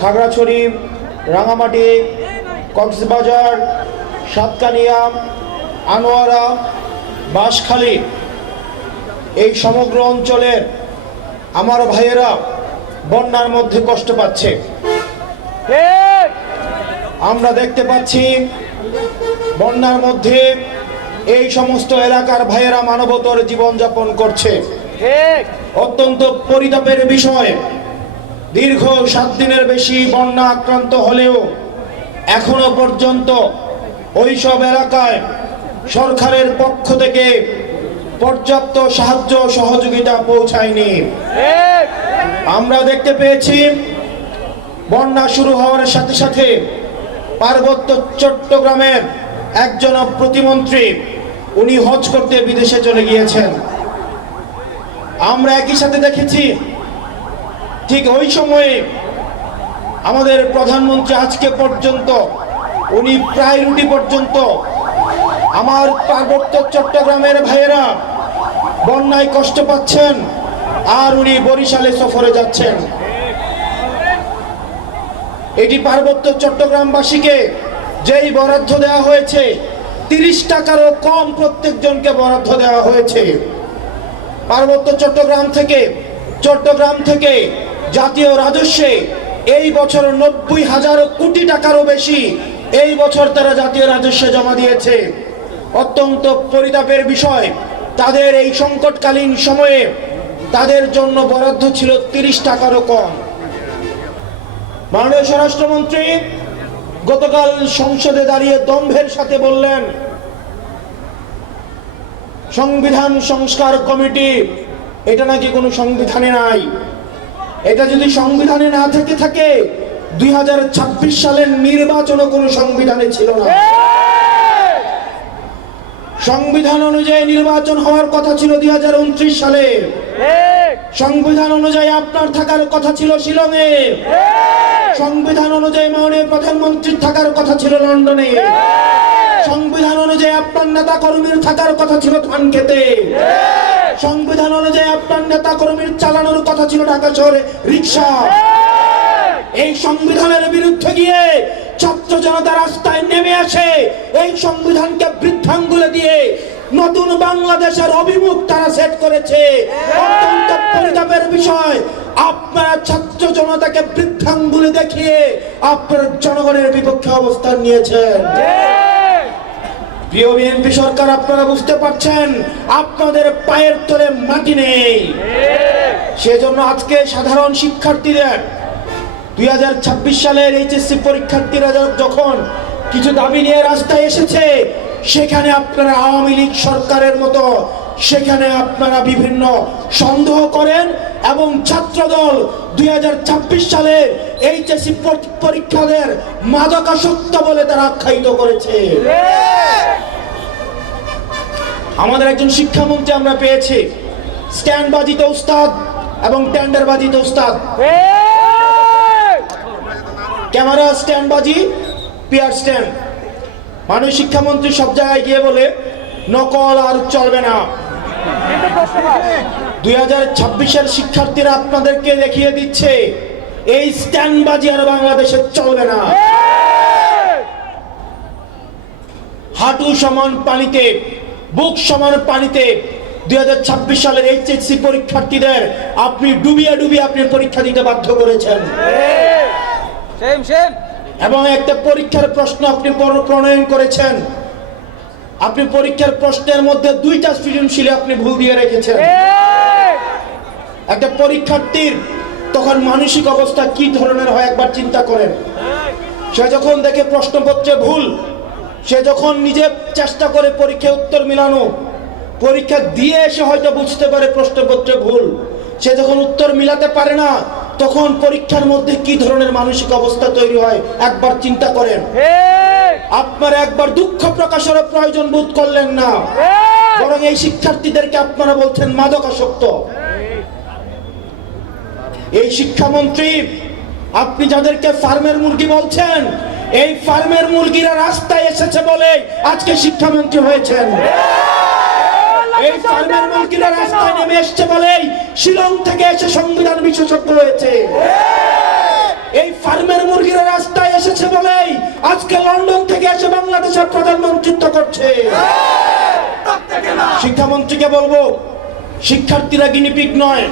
খাগড়াছড়ি, রাঙামাটি, কক্সবাজার, সাতকানিয়া, আনোয়ারা, বাঁশখালী এই সমগ্র অঞ্চলের আমার ভাইয়েরা বন্যার মধ্যে কষ্ট পাচ্ছে। আমরা দেখতে পাচ্ছি বন্যার মধ্যে এই সমস্ত এলাকার ভাইয়েরা মানবতর জীবনযাপন করছে। অত্যন্ত পরিতাপের বিষয়, দীর্ঘ 7 দিনের বেশি বন্যা আক্রান্ত হলেও এখনো পর্যন্ত ওইসব এলাকায় সরকারের পক্ষ থেকে পর্যাপ্ত সাহায্য সহযোগিতা পৌঁছায়নি। আমরা দেখতে পেয়েছি বন্যা শুরু হওয়ার সাথে সাথে পার্বত্য চট্টগ্রামের একজন প্রতিমন্ত্রী উনি হজ করতে বিদেশে চলে গিয়েছেন। আমরা একই সাথে দেখেছি ঠিক ওই সময়ে আমাদের প্রধানমন্ত্রী আজকে পর্যন্ত উনি প্রায় রুটি পর্যন্ত আমার পার্বত্য চট্টগ্রামের ভাইয়েরা বন্যায় কষ্ট পাচ্ছেন আর উনি বরিশালে সফরে যাচ্ছেন। এটি পার্বত্য চট্টগ্রামবাসীকে যেই বরাদ্দ দেওয়া হয়েছে 30 টাকারও কম প্রত্যেকজনকে বরাদ্দ দেওয়া হয়েছে। পার্বত্য চট্টগ্রাম থেকে জাতীয় রাজস্বে এই বছর 90,000 কোটি টাকারও বেশি এই বছর তারা জাতীয় রাজস্বে জমা দিয়েছে। অত্যন্ত পরিতাপের বিষয়, তাদের এই সংকটকালীন সময়ে তাদের জন্য বরাদ্দ ছিল 30 টাকারও কম। মাননীয় স্বরাষ্ট্রমন্ত্রী গতকাল সংসদে দাঁড়িয়ে দম্ভের সাথে বললেন সংবিধান সংস্কার কমিটি এটা নাকি কোনো সংবিধানে নাই। এটা যদি সংবিধানে না থেকে থাকে 2026 সালের নির্বাচনও কোনো সংবিধানে ছিল না। সংবিধান অনুযায়ী নির্বাচন হওয়ার কথা ছিল 2029 সালে। সংবিধান অনুযায়ী আপনার থাকার কথা ছিল শিলংয়ে। সংবিধান অনুযায়ী মাননীয় প্রধানমন্ত্রীর থাকার কথা ছিল লন্ডনে। সংবিধান অনুযায়ী আপনার নেতা কর্মীর থাকার কথা ছিল ধানক্ষেতে। সংবিধান অনুযায়ী আপনার নেতা কর্মীর চালানোর কথা ছিল ঢাকা শহরে রিক্সা। এই সংবিধানের বিরুদ্ধে গিয়ে ছাত্র জনতা রাস্তায় নেমে আসে। এই সংবিধানকে বৃদ্ধাঙ্গুলে দিয়ে নতুন বাংলাদেশের অভিমুখ তারা সেট করেছে। অত্যন্ত পরিতাপের বিষয়, আপনারা ছাত্র জনতাকে বৃদ্ধাঙ্গুলে দেখিয়ে আপনারা জনগণের বিপক্ষে অবস্থান নিয়েছেন। প্রিয় বিএনপি সরকার, আপনারা বুঝতে পারছেন আপনাদের পায়ের তলে মাটি নেই। সেজন্য আজকে সাধারণ শিক্ষার্থীদের 2026 সালের এইচএসসি পরীক্ষার্থীরা যখন কিছু দাবি নিয়ে রাস্তায় এসেছে, সেখানে আপনারা আওয়ামী লীগ সরকারের মতো সেখানে আপনারা বিভিন্ন সন্দেহ করেন এবং ছাত্রদল 2026 সালের এইচএসসি পরীক্ষাদের মাদকাসক্ত বলে তারা আখ্যায়িত করেছে। আমাদের একজন শিক্ষামন্ত্রী আমরা পেয়েছি স্ট্যান্ডবাজিতে উস্তাদ এবং টেন্ডারবাজিতে উস্তাদ। ক্যামেরা স্ট্যান্ডবাজি, পিয়ার স্ট্যান্ড। মাননীয় শিক্ষামন্ত্রী সব জায়গায় গিয়ে বলে নকল আর চলবে না। 2026-এর শিক্ষার্থীরা আপনাদেরকে দেখিয়ে দিচ্ছে এই স্ট্যান্ডবাজি আর বাংলাদেশে চলবে না। হাঁটু সমান পানিতে, বুক সমান পানিতে 2026 সালের এইচএসসি পরীক্ষার্থীদের আপনি ডুবিয়ে ডুবিয়ে আপনি পরীক্ষা দিতে বাধ্য করেছেন। এবং একটা পরীক্ষার প্রশ্ন আপনি প্রণয়ন করেছেন। আপনি পরীক্ষার প্রশ্নের মধ্যে 2টা সৃজনশীলে আপনি ভুল দিয়ে রেখেছেন। একটা পরীক্ষার্থীর তখন মানসিক অবস্থা কি ধরনের হয় একবার চিন্তা করেন। সে যখন দেখে প্রশ্নপত্রে ভুল, সে যখন নিজে চেষ্টা করে পরীক্ষায় উত্তর মিলানো, পরীক্ষা দিয়ে এসে হয়তো বুঝতে পারে প্রশ্নপত্রে ভুল, সে যখন উত্তর মিলাতে পারে না তখন পরীক্ষার মধ্যে কি ধরনের মানসিক অবস্থা তৈরি হয় একবার চিন্তা করেন। আপনারা একবার দুঃখ প্রকাশের প্রয়োজন বোধ করলেন না, বরং এই শিক্ষার্থীদেরকে আপনারা বলছেন মাদকাসক্ত। এই শিক্ষামন্ত্রী আপনি যাদেরকে ফার্মের মুরগি বলছেন, এই ফার্মের মুরগিরা রাস্তায় এসেছে বলে আজকে শিক্ষামন্ত্রী হয়েছেন। এই ফার্মের মুরগিরা রাস্তায় নেমে এসেছে বলেই শিলং থেকে এসে সংবিধান বিশেষজ্ঞ হয়েছে। এই ফার্মের আজকে লন্ডন থেকে এসে বাংলাদেশের প্রধানমন্ত্রিত্ব করছে। শিক্ষামন্ত্রীকে বলবো, শিক্ষার্থীরা গিনিপিগ নয়,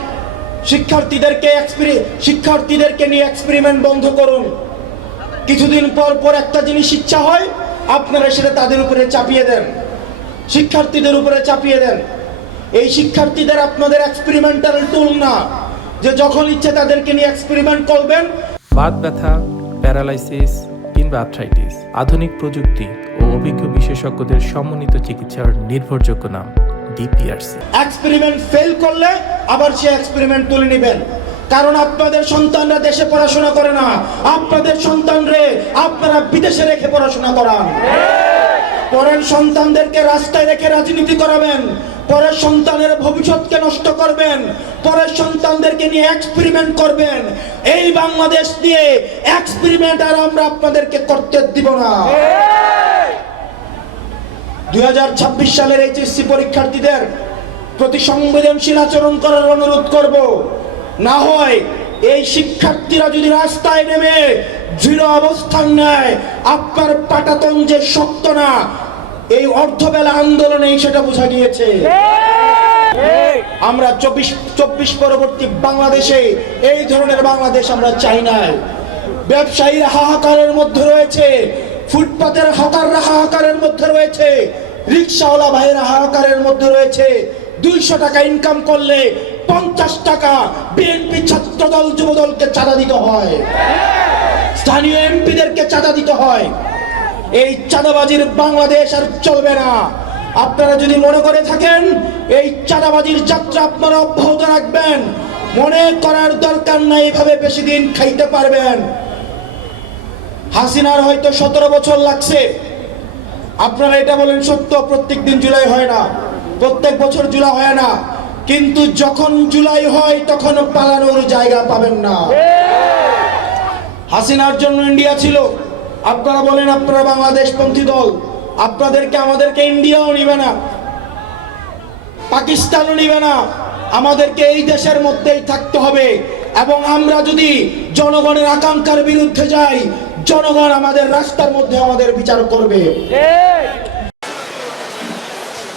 শিক্ষার্থীদেরকে নিয়ে এক্সপেরিমেন্ট বন্ধ করুন। কিছুদিন পর পর একটা জিনিস ইচ্ছা হয়, আপনারা সেটা তাদের উপরে চাপিয়ে দেন, শিক্ষার্থীদের উপরে চাপিয়ে দেন। এই শিক্ষার্থীদের আপনাদের এক্সপেরিমেন্টাল টুল না, যে যখন ইচ্ছে তাদেরকে নিয়ে এক্সপেরিমেন্ট করবেন। বাত ব্যথা, প্যারালাইসিস কিংবা আর্থ্রাইটিস, আধুনিক প্রযুক্তি ও অভিজ্ঞ বিশেষজ্ঞদের সমন্বিত চিকিৎসার নির্ভরযোগ্য নাম ডিপিআরসি। এক্সপেরিমেন্ট ফেল করলে আবার সে এক্সপেরিমেন্ট তুলে নেবেন, কারণ আপনাদের সন্তানরা দেশে পড়াশোনা করে না, আপনাদের সন্তানরে আপনারা বিদেশে রেখে পড়াশোনা করান। পরের সন্তানদেরকে রাস্তায় রেখে রাজনীতি করাবেন, পরের সন্তানের ভবিষ্যৎকে নষ্ট করবেন, পরের সন্তানদেরকে নিয়ে এক্সপেরিমেন্ট করবেন। এই বাংলাদেশ নিয়ে এক্সপেরিমেন্ট আর আমরা আপনাদেরকে করতে দিব না। 2026 সালের এইচএসসি পরীক্ষার্থীদের প্রতি সংবেদনশীল আচরণ করার অনুরোধ করব। না হয় এই শিক্ষার্থীরা যদি রাস্তায় নেমে দৃঢ় অবস্থান নেয়, আপনার পাটাতন যে শক্ত না, এই অর্ধবেলা আন্দোলনে সেটা বোঝা গিয়েছে। আমরা 24 পরবর্তী বাংলাদেশে এই ধরনের বাংলাদেশ আমরা চাই না। ব্যবসায়ীরা হাহাকারের মধ্যে রয়েছে, ফুটপাতের হকাররা হাহাকারের মধ্যে রয়েছে, রিক্সাওয়ালা ভাইয়েরা হাহাকারের মধ্যে রয়েছে। 200 টাকা ইনকাম করলে 50 টাকা বিএনপি ছাত্রদল যুবদলকে চাঁদা দিতে হয়, স্থানীয় এমপিদেরকে চাঁদা দিতে হয়। এই চাঁদাবাজির বাংলাদেশ আর চলবে না। আপনারা যদি মনে করে থাকেন এই চাঁদাবাজির যাত্রা আপনারা অব্যাহত রাখবেন, মনে করার দরকার নাই এভাবে বেশি দিন খাইতে পারবেন। হাসিনার হয়তো 17 বছর লাগছে। আপনারা এটা বলেন সত্য, প্রত্যেক দিন জুলাই হয় না, প্রত্যেক বছর জুলাই হয় না, কিন্তু যখন জুলাই হয় তখন পালানোর জায়গা পাবেন না। হাসিনার জন্য ইন্ডিয়া ছিল, আপনারা বলেন আপনারা বাংলাদেশ পন্থী দল, আপনাদেরকে আমাদেরকে ইন্ডিয়াও নিবে না, পাকিস্তানও নিবে না, আমাদেরকে এই দেশের মধ্যেই থাকতে হবে। এবং আমরা যদি জনগণের আকাঙ্ক্ষার বিরুদ্ধে যাই, জনগণ আমাদের রাস্তার মধ্যে আমাদের বিচার করবে।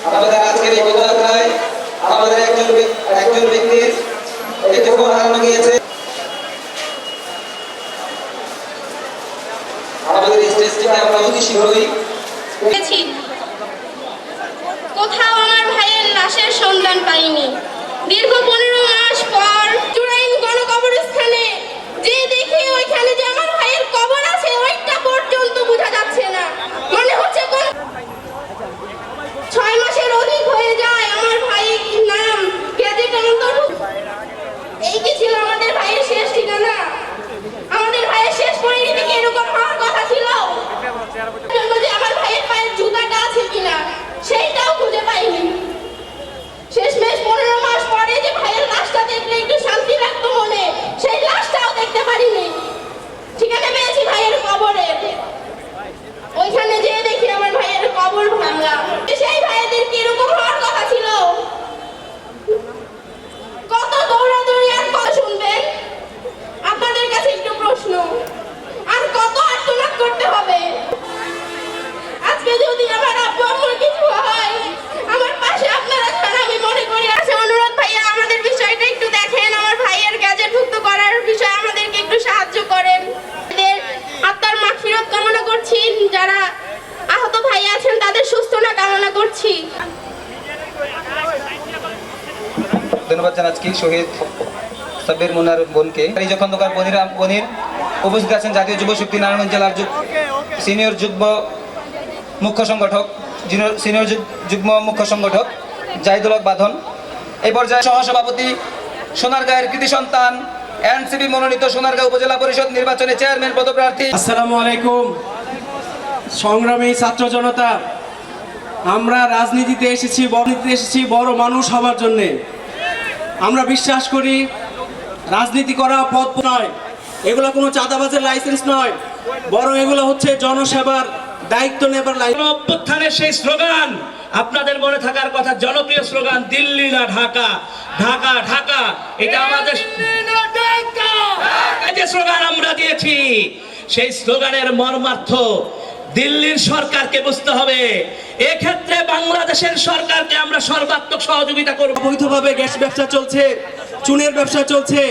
আমাদের আজকের এই পদযাত্রায় আমাদের একজন ব্যক্তির একটি ফোন হারানো গিয়েছে। আমাদের স্টেজ থেকে আমরা অতি শীঘ্রই কোথাও আমার ভাইয়ের লাশের সন্ধান পাইনি। দীর্ঘ 15 মাস পর চুরাইন গণকবরস্থানে যে দেখি ওইখানে যে আমার ভাইয়ের কবর আছে, ওইটা পর্যন্ত বোঝা যাচ্ছে না। মনে হচ্ছে 6 মাসের অধিক হয়ে যায় আমার ভাইয়ের নাম গেজেট অন্তর্ভুক্ত। এই কি ছিল আমাদের ভাইয়ের শেষ ঠিকানা? আমাদের ভাইয়ের শেষ পরিণতি কি এরকম হওয়ার কথা ছিল? যে আমার ভাইয়ের পায়ের জুতাটা আছে কিনা সেইটাও খুঁজে পাইনি। শেষমেশ 15 মাস পরে যে ভাইয়ের লাশটা দেখলে একটু শান্তি লাগতো মনে, সেই লাশটাও দেখতে পারিনি। ঠিকানা পেয়েছি ভাইয়ের কবরের, ওইখানে যেয়ে দেখি আমার ভাইয়ের কবর ভাঙা। সেই ভাইদের কি এরকম হওয়ার কথা ছিল? কত দৌড়াদৌড়ি আর কত শুনবেন? আপনাদের কাছে একটু প্রশ্ন, আর কত আত্মনাদ করতে হবে? আজকে যদি আমার আব্বু আম্মুর কিছু হয়, আমার পাশে আপনারা ছাড়া আমি মনে করি আছে। অনুরোধ ভাইয়া, আমাদের বিষয়টা একটু দেখেন, আমার ভাইয়ের গ্যাজেটভুক্ত করার বিষয়ে আমাদেরকে একটু সাহায্য করেন। আত্মার মাগফিরাত কামনা করছি, যারা আহত ভাই আছেন তাদের সুস্থতা কামনা করছি। ধন্যবাদ জানাচ্ছি শহীদ সাব্বির মুনার বোনকে। খন্দকার বনির উপস্থিত আছেন জাতীয় যুব শক্তি নারায়ণগঞ্জ জেলার সিনিয়র যুগ্ম মুখ্য সংগঠক জাহিদুল হক বাঁধন। এই পর্যায়ে সহসভাপতি সোনারগাঁয়ের কৃতি সন্তান এনসিপি মনোনীত সোনারগাঁও উপজেলা পরিষদ নির্বাচনে চেয়ারম্যান পদপ্রার্থী। আসসালামু আলাইকুম সংগ্রামী ছাত্র জনতা, আমরা রাজনীতিতে এসেছি বড় মানুষ হবার জন্যে। আমরা বিশ্বাস করি রাজনীতি করা পথ নয়, এগুলো কোনো চাঁদাবাজের লাইসেন্স নয়, বরং এগুলো হচ্ছে জনসেবার দায়িত্ব নেবার লাইসেন্স। অভ্যুত্থানের সেই স্লোগান আপনাদের মনে থাকার কথা, জনপ্রিয় স্লোগান দিল্লি না ঢাকা, ঢাকা ঢাকা, এটা আমাদের যে স্লোগান আমরা দিয়েছি, সেই স্লোগানের মর্মার্থ দিল্লির সরকারকে বুঝতে হবে। এক্ষেত্রে বাংলাদেশের সরকারকে আমরা সর্বাত্মক সহযোগিতা করব। অবৈধভাবে গ্যাস ব্যবসা চলছে, চুনের ব্যবসা চলছে,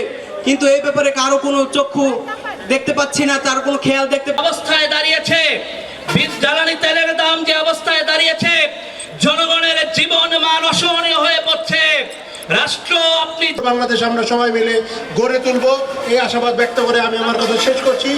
কিন্তু এই ব্যাপারে কারো কোনো চক্ষু দেখতে পাচ্ছি না, তার কোনো খেয়াল দেখতে অবস্থায় দাঁড়িয়েছে, জ্বালানি তেলের দাম যে অবস্থায় দাঁড়িয়েছে, জনগণের জীবন মান অসহনীয় হয়ে পড়ছে। রাষ্ট্র আপনি বাংলাদেশ আমরা সবাই মিলে গড়ে তুলবো এই আশাবাদ ব্যক্ত করে আমি আমার কথা শেষ করছি।